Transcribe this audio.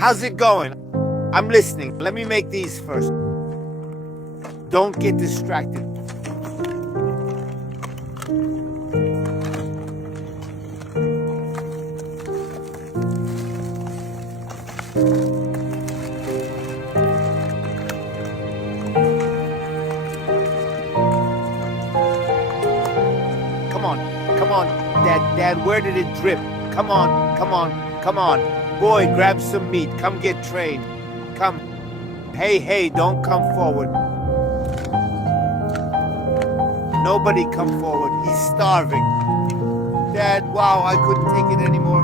How's it going? I'm listening. Let me make these first. Don't get distracted. Come on, Dad, where did it drip? Come on. Boy, grab some meat. Come get trained. Come. Hey, don't come forward. Nobody come forward. He's starving. Dad, wow, I couldn't take it anymore.